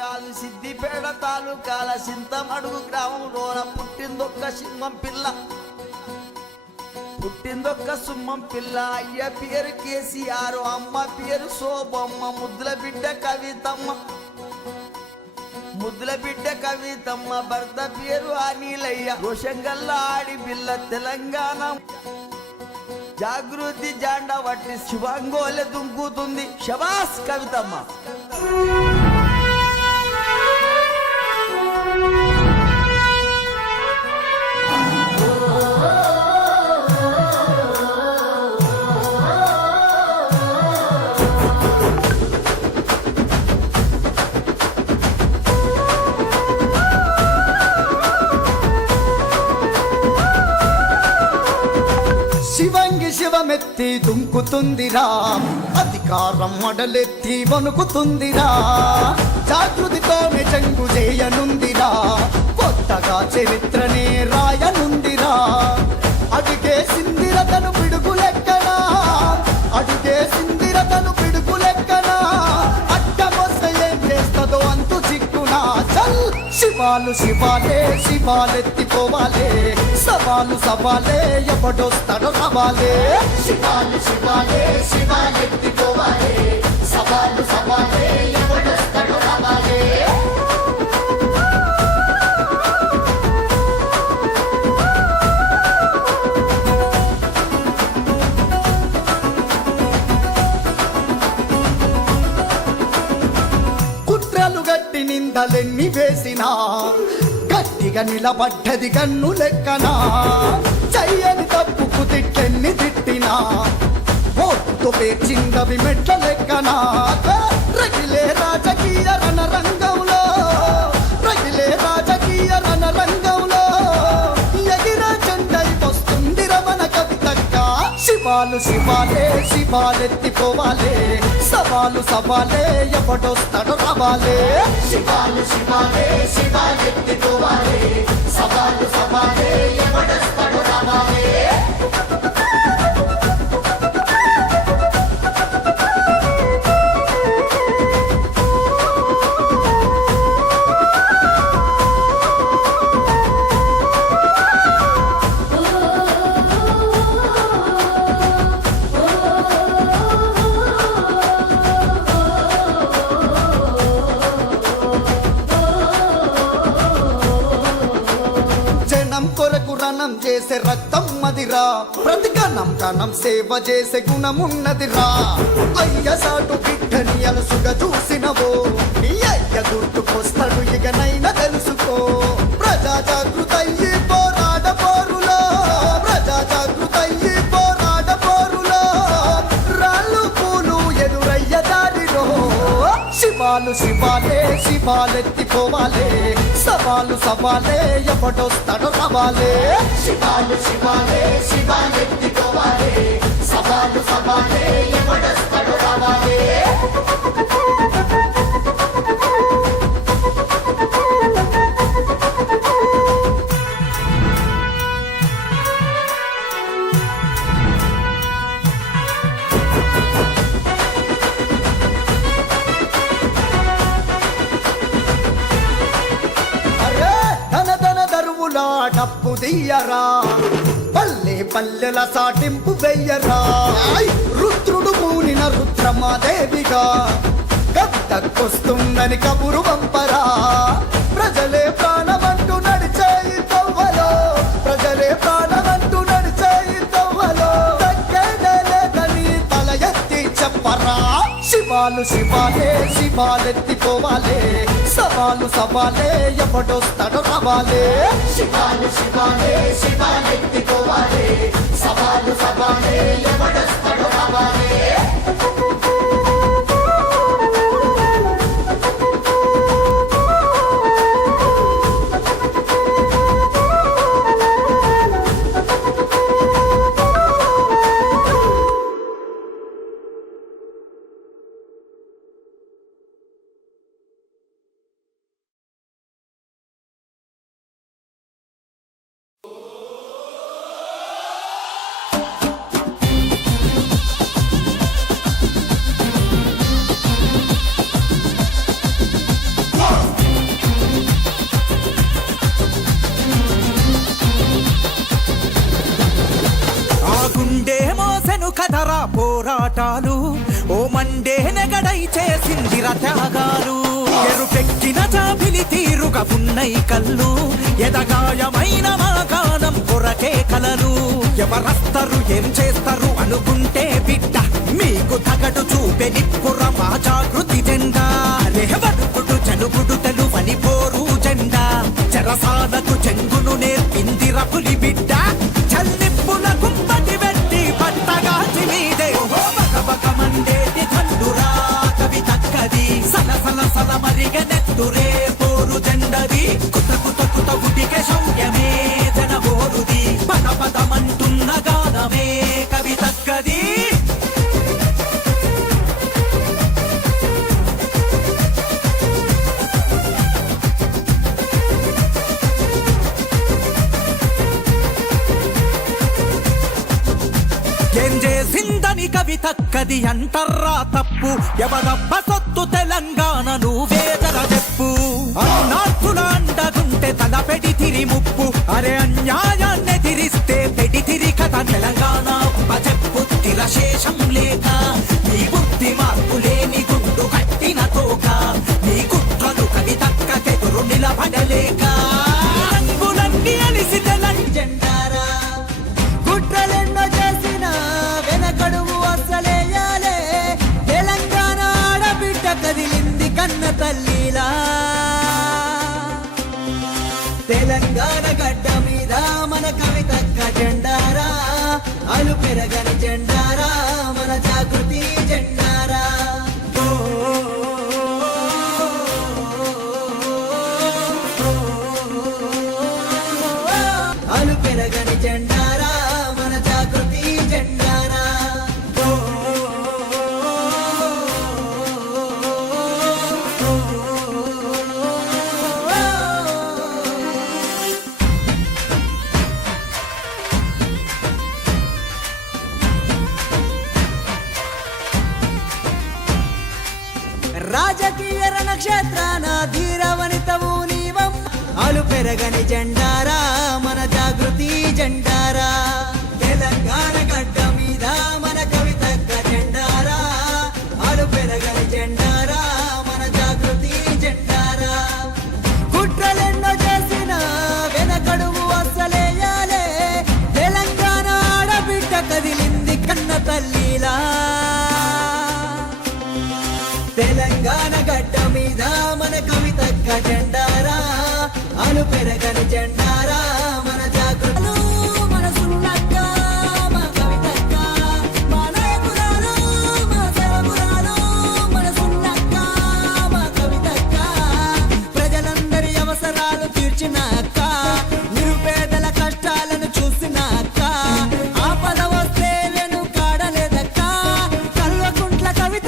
కాదు సిద్దిపేట తాలూకాల చింతమడుగు గ్రామంలోన పుట్టిందొక్క సింహం పిల్ల. పుట్టిందొక్క సుమ్మం పిల్ల. అయ్య పేరు కేసీఆర్, అమ్మ పేరు శోభమ్మ. ముద్దుల బిడ్డ కవితమ్మ, ముద్దుల బిడ్డ కవితమ్మ. భర్త పేరు అనిలయ్య. రోషంగల్లా ఆడి పిల్ల. తెలంగాణ జాగృతి జాండా వట్టి శివంగోలే దుంకుతుంది. శబాస్ కవితమ్మ. శివంగి శివమెత్తి దుంకుతుందిరా, అధికారం మడలెత్తి వణుకుతుందిరా. జాగృతితోనే చెంగు చేయనుందిరా, కొత్తగా చరిత్రనే రాయనుందిరా. అడుగే సిందిరతను పిడుగులెక్కనా, అడుగే సిందిరతను పిడుగులెక్కనా. అడ్డమొస్తే ఏం చేస్తుందో అంతు చిక్కునా. చల్ శివాలు శివాలే, శివాలెత్తిపోవాలే. సవాలు సవాలే, ఎవడొస్తాడో సవాలే. శివాలు శివాలే, శివాలెత్తిపోవాలే. సవాలు సవాలే, ఎవడొస్తాడో సవాలే. కుట్రలు గట్టి నిందలెన్ని వేసినా, గట్టిగా నిలబడ్డది కన్ను లెక్కనా. చెయ్యని తప్పుకు తిట్టెన్ని తిట్టినా, ఓటుతో పేర్చిందవి మెట్ల లెక్కనా. రగిలే రాజకీయ రణరంగంలో, రగిలే రాజకీయ రణరంగంలో. ఎగిర జెండై వస్తుంది రమణ కవితక్క. శివాలు శివాలే, శివాలెత్తిపోవాలే. సవాలు సవాలే, ఎవడొస్తాడో రావాలే. శివాలు శివాలే, శివాలెత్తిపోవాలే. సవాలు సవాలే, ఎవడొస్తాడో రావాలే. కొరకు రణం చేసే రక్తం మదిరా, ప్రతిగణం కణం సేవ చేసే గుణమున్నదిరా. అయ్య సాటు బిడ్డని అలసుగా చూసినవో, నీ అయ్య గుర్తుకొస్తాడు ఇకనైనా తెలుసుకో. ప్రజా జాగృతయ్యి పోరాడ పోరులో, ప్రజా జాగృతయ్యి పోరాడ పోరులో. రాళ్ళు పూలు ఎదురయ్య దారిలో. శివాలు శివాలే, శివాలెత్తిపోవాలే. సవాలు సవాలే, ఎవడొస్తాడో రావాలే. శివాలు శివాలే, శివాలెత్తిపోవాలే. సవాలు సవాలే, ఎవడొస్తాడో రావాలే. డప్పు దియ్యరా, పల్లె పల్లెల సాటింపు వెయ్యరా. రుద్రుడు పూనిన రుద్రమాదేవిగా గద్దకొస్తుందని కబురు పంపరా. ప్రజలే ప్రాణమంటూ నడిచేయి తవ్వలో, ప్రజలే ప్రాణమంటూ నడిచేయి తవ్వలో. దగ్గరలేదని తల ఎత్తి చెప్పరా. శివాలు శివాలే, శివాలెత్తిపోవాలే. సవాలు సవాలే, ఎవడొస్తాడో రావాలే. శివాలు శివాలే, శివాలెత్తిపోవాలే. సవాలు సవాలే, ఎవడొస్తాడో రావాలే. గుండె మోసెను కదరా పోరాటాలు, ఓ మండే నెగడై చేసిందిర త్యాగాలు. ఎరుపెక్కిన జాబిలి తీరుగా ఉన్నై కళ్ళు, ఎదగాయమైన మా గానం కొరకే కలలు. ఎవరస్తారు ఏం చేస్తారు అనుకుంటే బిడ్డ, మీకు తగడు చూపే నిప్పుర మా జాగృతి జెండా. రేవడుకుడు జనుగుడు తెలువని పోరు జెండా, చెరసాలకు చెంగును నేర్పిందిర పులి బిడ్డ. చల్లిప్పుల గుమ్మటి వెట్టి పట్టగాచి మీదే, ఓ బక మండేటి తండురా కవి తక్కది. సల సల మరిగ నెత్తురే పోరు జెండది, కుత కుత కుత ఉడికే శౌర్యమే జన పోరుది. పద పదమంటున్న గానమే కవి తక్కది. ఏం చేసిందని కవి తక్కది అంటర్రా తప్పు, ఎవరబ్బ సొత్తు తెలంగాణ నువ్వేదర చెప్పు. అన్నార్థుల అండగుంటే తల పెడితిరి ముప్పు, అరే అన్యాయాన్ని తిరిస్తే పెడితిరి కథ తెలంగాణ ఉపజెప్పు. తిరశేషం లేక నీ బుద్ధి మార్పు లేని గుండు కట్టిన తోక, నీ కుట్రలు కవి తక్కకెదురు నిలబడలేక. రంగులన్నీ అలిసి జెండారా, కుట్రలెన్నో చేసిన వెనకడుగు అసలేయాలే. తెలంగాణ ఆడబిడ్డ కదిలింది కన్న తల్లిలా. తెలంగాణ గడ్డ మీద మన కవితక్క జెండారా, అలు పెరగని జెండారా, మన జాగృతి జెండారా. అలు పెరగని జెండారా, మన జాగృతి జెండారా. రాజకీయ రణక్షేత్రాన ధీరవనితవు నీవం, అలు పెరగని జెండారా, మన జాగృతి జెండారా. తెలంగాణ గడ్డ మీద మన కవితక్క జెండారా, అలు పెరగని జెండారా, మన జాగృతి జెండారా. కుట్రలెన్నో చేసిన వెనకడుగు అసలేయాలే. తెలంగాణ ఆడబిడ్డ కదిలింది కన్న తల్లిలా. తెలంగాణ గడ్డ మీద మన కవితక్క జెండారా, అలు పెరగని జెండారా, మన